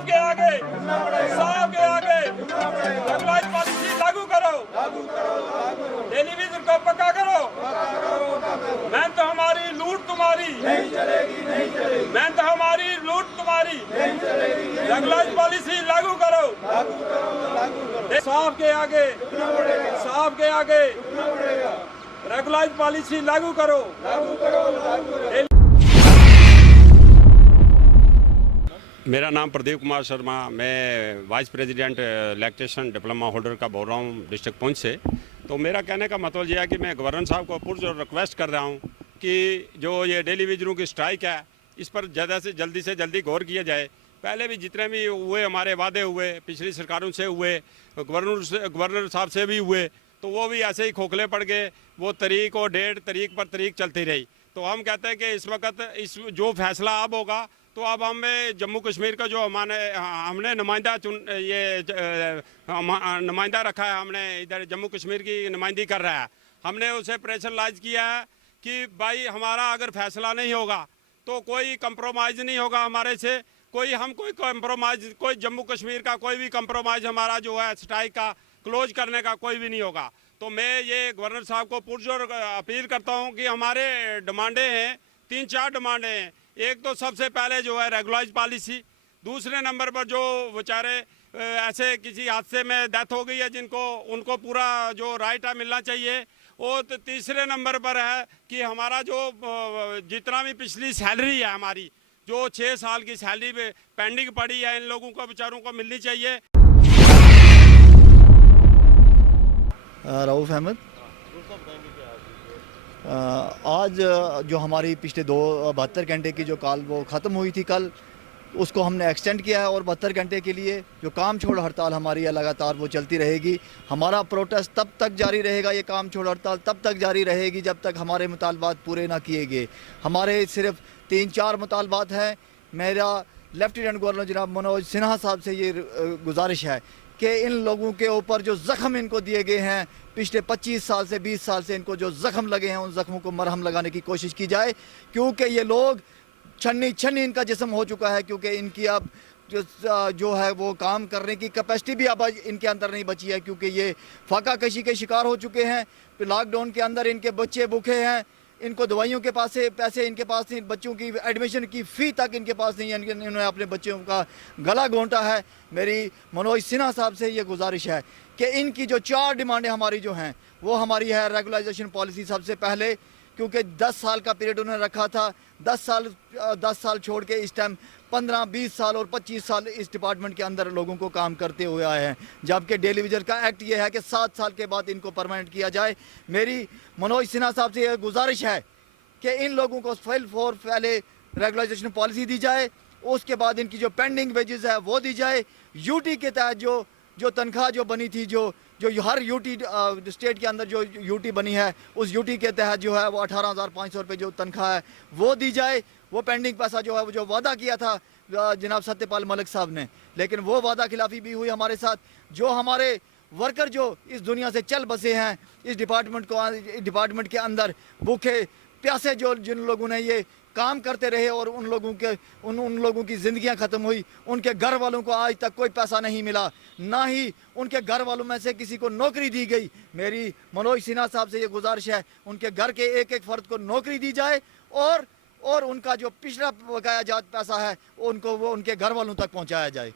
इंसाफ के आगे, इंसाफ के आगे रेगुलाइज पॉलिसी लागू करो, टेलीविजन को पक्का करो। मेहनत हमारी, लूट तुम्हारी नहीं चलेगी, नहीं चलेगी। मेहनत हमारी, लूट तुम्हारी नहीं चलेगी। रेगुलाइज पॉलिसी लागू करो, लागू करो, लागू करो। इंसाफ के आगे, इंसाफ के आगे रेगुलाइज पॉलिसी लागू करो, लागू करो, लागू करो। मेरा नाम प्रदीप कुमार शर्मा, मैं vice president lactation diploma holder का बोल रहा हूँ डिस्ट्रिक्ट पुंछ से। तो मेरा कहने का मतलब यह है कि मैं गवर्नर साहब को पुरजोर रिक्वेस्ट कर रहा हूँ कि जो ये टेलीविजनों की स्ट्राइक है इस पर ज़्यादा से जल्दी गौर किया जाए। पहले भी जितने भी हुए हमारे वादे हुए, पिछली सरकारों से हुए, गवर्नर साहब से भी हुए, तो वो भी ऐसे ही खोखले पड़ गए। वो तरीक और डेढ़ तरीक पर तरीक चलती रही। तो हम कहते हैं कि इस वक्त इस जो फैसला अब होगा तो अब हमें जम्मू कश्मीर का जो हमने नुमाइंदा नुमाइंदा रखा है, हमने इधर जम्मू कश्मीर की नुमाइंदगी कर रहा है, हमने उसे प्रेशराइज किया है कि भाई हमारा अगर फैसला नहीं होगा तो कोई कंप्रोमाइज़ नहीं होगा हमारे से। कोई कंप्रोमाइज़, कोई जम्मू कश्मीर का कोई भी कंप्रोमाइज़ हमारा जो है स्ट्राइक का क्लोज करने का कोई भी नहीं होगा। तो मैं ये गवर्नर साहब को पुरजोर अपील करता हूँ कि हमारे डिमांडें हैं, 3-4 डिमांडें हैं। एक तो सबसे पहले जो है रेगुलाइज पॉलिसी, दूसरे नंबर पर जो बेचारे ऐसे किसी हादसे में डेथ हो गई है जिनको उनको पूरा जो राइट है मिलना चाहिए। और तो तीसरे नंबर पर है कि हमारा जो जितना भी पिछली सैलरी है हमारी, जो 6 साल की सैलरी पेंडिंग पड़ी है, इन लोगों को बेचारों को मिलनी चाहिए। रऊफ अहमद, आज जो हमारी पिछले 72 घंटे की जो कॉल वो ख़त्म हुई थी कल, उसको हमने एक्सटेंड किया है और 72 घंटे के लिए जो काम छोड़ हड़ताल हमारी है लगातार वो चलती रहेगी। हमारा प्रोटेस्ट तब तक जारी रहेगा, ये काम छोड़ हड़ताल तब तक जारी रहेगी जब तक हमारे मुतालबात पूरे ना किए गए। हमारे सिर्फ 3-4 मुतालबात हैं। मेरा लेफ्टिनेंट गवर्नर जनाब मनोज सिन्हा साहब से ये गुजारिश है कि इन लोगों के ऊपर जो ज़ख्म इनको दिए गए हैं पिछले 25 साल से 20 साल से, इनको जो ज़ख्म लगे हैं उन ज़ख्मों को मरहम लगाने की कोशिश की जाए, क्योंकि ये लोग छन्नी इनका जिस्म हो चुका है। क्योंकि इनकी अब जो है वो काम करने की कैपेसिटी भी अब इनके अंदर नहीं बची है, क्योंकि ये फाका कशी के शिकार हो चुके हैं। लॉकडाउन के अंदर इनके बच्चे भूखे हैं, इनको दवाइयों के पैसे इनके पास नहीं, बच्चों की एडमिशन की फ़ी तक इनके पास नहीं है। इन्होंने अपने बच्चों का गला घोंटा है। मेरी मनोज सिन्हा साहब से ये गुजारिश है कि इनकी जो 4 डिमांडें हमारी जो हैं वो हमारी है रेगुलाइजेशन पॉलिसी सबसे पहले, क्योंकि 10 साल का पीरियड उन्होंने रखा था। 10 साल छोड़ के इस टाइम 15-20 साल और 25 साल इस डिपार्टमेंट के अंदर लोगों को काम करते हुए आए हैं, जबकि टेलीविज़न का एक्ट ये है कि 7 साल के बाद इनको परमानेंट किया जाए। मेरी मनोज सिन्हा साहब से यह गुजारिश है कि इन लोगों को पहले रेगुलाइजेशन पॉलिसी दी जाए, उसके बाद इनकी जो पेंडिंग वेजेस है वो दी जाए। यूटी के तहत जो तनख्वाह जो बनी थी, जो हर यूटी स्टेट के अंदर जो यूटी बनी है, उस यूटी के तहत जो है वो 18,500 रुपये जो तनख्वाह है वो दी जाए। वो पेंडिंग पैसा जो है वो जो वादा किया था जनाब सत्यपाल मलिक साहब ने, लेकिन वो वादा खिलाफी भी हुई हमारे साथ। जो हमारे वर्कर जो इस दुनिया से चल बसे हैं, इस डिपार्टमेंट के अंदर भूखे प्यासे जिन लोगों ने ये काम करते रहे और उन लोगों की ज़िंदगियां ख़त्म हुई, उनके घर वालों को आज तक कोई पैसा नहीं मिला, ना ही उनके घर वालों में से किसी को नौकरी दी गई। मेरी मनोज सिन्हा साहब से ये गुजारिश है उनके घर के एक फ़र्द को नौकरी दी जाए और उनका जो पिछला बकाया जात पैसा है उनको वो उनके घर वालों तक पहुँचाया जाए।